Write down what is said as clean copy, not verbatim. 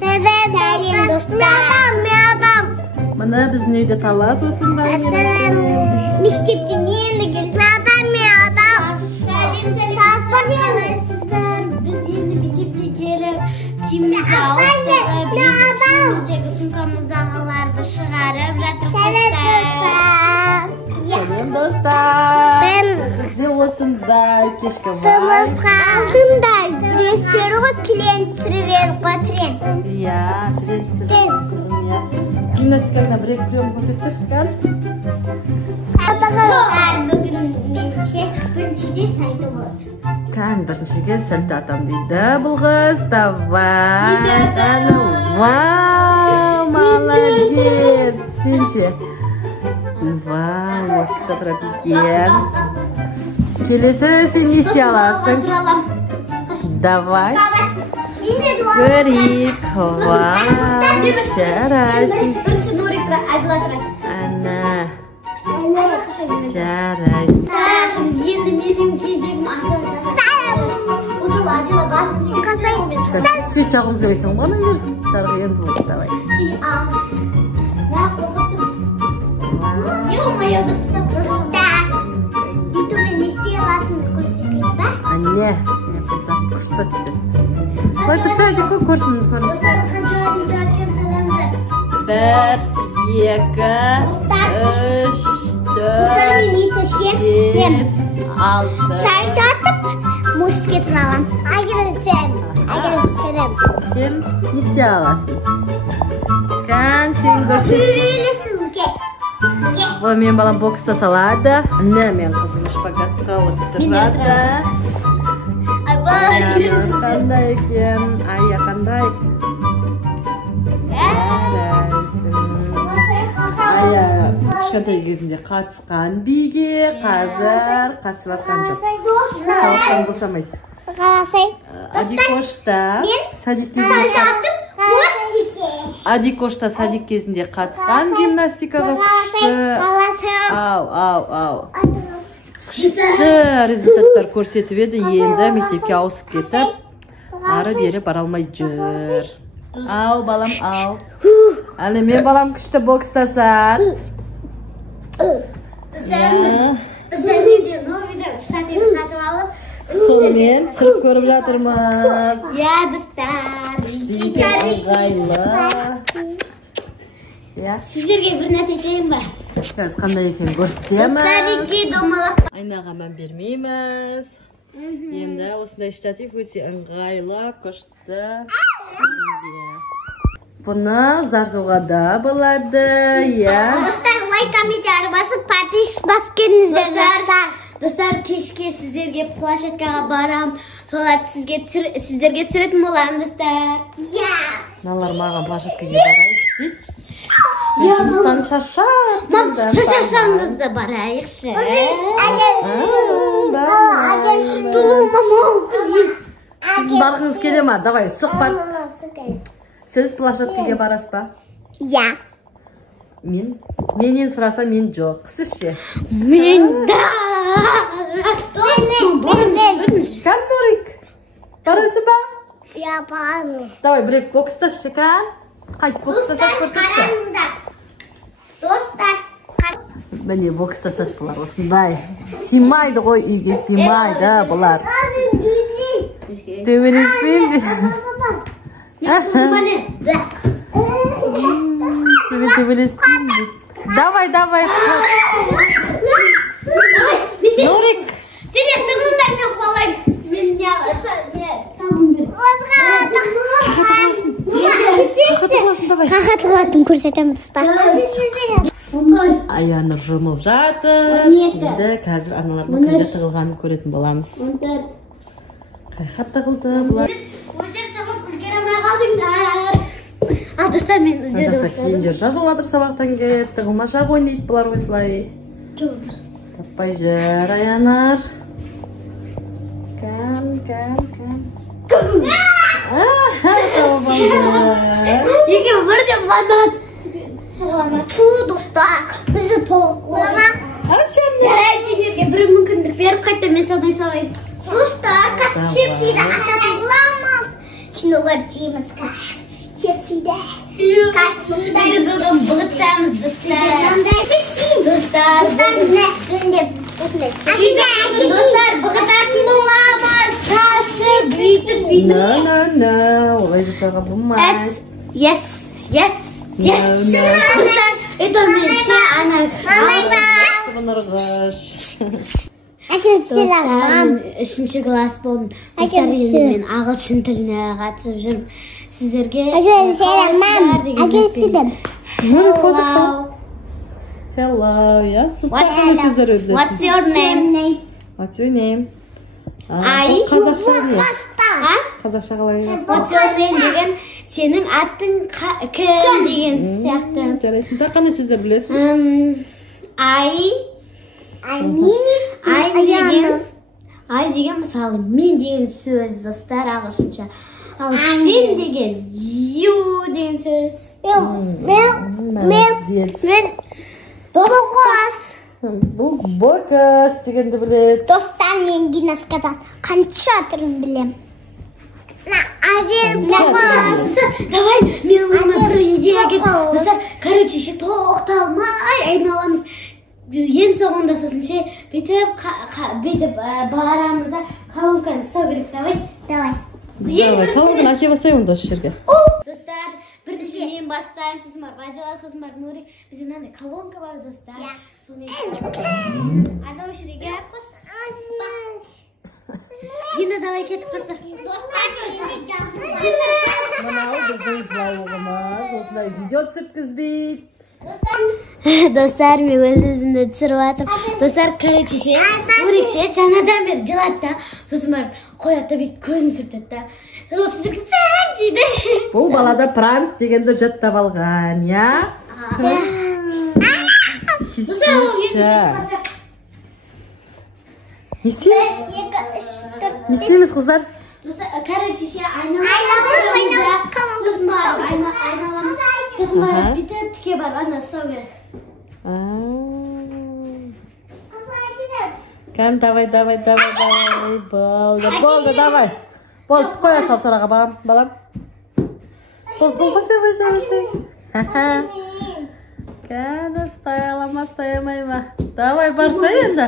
Сәлем достар. Мына біздің үйде талас осында. Мектептен енді келдім. Сәлем. Біз енді мектептен келіп, киімімізді ауыстырып, киіміміздегі сумкамыздағыларды шығарып жатырмыз. Сәлем достар. Бізде осында кешкі бар. Алдында дрестер ғой, клиент түсіріп қой, трен. Иә, трен түсіріп қызым, иә. Гимнастикада бір-екі прием көрсетші. Бүгін менше біріншіде сайды болады. Біріншіге сәлді атам дейді бұл қыз. Давай. Вау, молодец. Сен ше. Вау, осында тұрады екен. Келесі сен не істей аласың? Давай. Көрейік. Вау, жарайсың. Бірінші Нурик тұра, Адила тұра. Ана. Жарайсың. Енді менің кезегім асылы. Ұзыл Адила басын деген. Свет жағымыз керек екен ғой, жарғы енді болды, давай. Достар, ютубе не істей алатынымды көрсетейін ба? Не, қызақ күшті түседі. Қой тұрса әді көк көрсін. Достар, қанша ғатын тұрады кем санаңыздар? 1, 2, 3, 4, Достар, мен етешем. 5, 6. Сайт атып, мускетін алам. Агресем. Сен не істей аласың? Сен көрсет. Бұл мен балам бокста салады. Мен қызым шпагатқа отырады. Аяғы қандай екен? Аяқ қандай? Аяқ кішкентай кезінде қатысқан биге қазір қатысып атқан жоқ. Сауықтан босамайды. Адикошта садик кезінде қатысқан гимнастикаға күшті. Ау. Күшті результаттар көрсетіп еді, енді мектепке ауысып кетіп, ары бері бара алмай жүр. Ау, балам, ау. Әлі мен балам күшті бокстасады. Біз әледе новиді штатив сатып алып, сонымен түсіріп көріп жатырмыз. Я, достар. Сіздерге бір нәрсе айтайын ба? Қазір қандай екен көрсетеміз. Достар, домалақ. Айнаға мән бермейміз. Енді осындай штатив өте ыңғайлы, күшті. Бұны зардуға да болады. Достар, лайк, комментарий басып, подписчик басып кетіңіздер. Достар, кешке сіздерге площадкаға барам. Солар сіздерге түсіретін болам, достар. Налар маған площадкаға барайық дейді. Мен жұмыстан шаршадым. Шаршасаңыз да барайықшы. Сіздің барғыңыз келе ма? Давай, сұхбат. Сіз площадкаға барасыз ба? Я. Менен сұраса мен жоқ. Сіз ше? Мен да. Кәм Нурик? Барасы ба? Я барамын. Давай, бірек боксташы кәм. Қайт бокстасат көрсетші. Достар. Міне бокстасат бұлар осындай. Симайды ғой үйге, симайды бұлар. Төбелеспейм деші. Төбелеспейм деші. Давай. Нурик. Сендер тығындар мен қолайым. Мен не аласа, не тамын бер. Қаға тығылатын көрсетемін достар. Аяны жұмып жатыр. Енді қазір аналардың қайда тығылғанын көретін боламыз. Қайға тығылды бұлар. Өздер тығылып үлгеремей қалдыңдар. Достар, мен іздеді достар. Киімдер жазып жатыр сабақтан келіп, тығылмаша ойнайды бұлар осылай. Таппай жүр аянар. Кәм. Еке бірден бадат. Ту, достар, бізді толық қойма. Жарайды, сендерге бір мүмкіндік беріп қайта мен салайын. Достар, қазір чипсиді ашатын боламыз. Кинолар жейміз қазір. Chelsea'de. Biz bugün bıgıtacağımız dostlar. Dostlar bıgıtатын bolamaz. Çarşı büyütüp. No. Olay жасауға болмайды. Yes. Dostlar, это меньше она. Сығынырғыш. Dostlar, ben 3. класс болдым. Достар, мен ағылшын тіліне қатысып жүрмін. Sizlerge Hello, ya. What's your name? What's your name? Қазақша қалай? What's your name деген сенің атын кім деген сияқты. Жарайсың. Тағы қандай сөздер білесің? I деген мысалы мен деген сөз достар ағылшынша. Ал сен деген you деген сөз. Мен Бокас дегенді біледі. Достар, мен гимнастикадан қанша түрін білем. Давай, мен оңа бір идея келді. Достар, короче, тоқталмай айналамыз. Ең соңында сосын бүйтіп барамыз да колонканы ұстау керек. Давай. Колонканы әке басай онда осы жерге. Достар, бірінші мен бастайын, сосын бар Радиола, сосын бар Нури. Бізде мынандай колонка бар, достар. Ада осы жерге қос. Гиза, давай кетіп достар. Мынау біздің жауығымыз. Осындай видео түсірткізбейді. Достар, мен өз-өзімді түсіріп атырмын. Достар, короче, Нурикше жаңадан бері жылады да, сосын барып қояды да бүйтіп көзін сүртеді да. Ол сіздерге пранк дейді. Бұл балада пранк дегенді жаттап алған, я? Не істейміз, қыздар? Достар, короче, айналамыз. Сосын барып бүйтіп тіке барып ана ұстау керек. Кән, давай. Болды, давай. Болды, қоя сал сұраға, балам. Болды, басай. Кән, ұстай алама, ұстай алмай ма? Давай, барсай енді.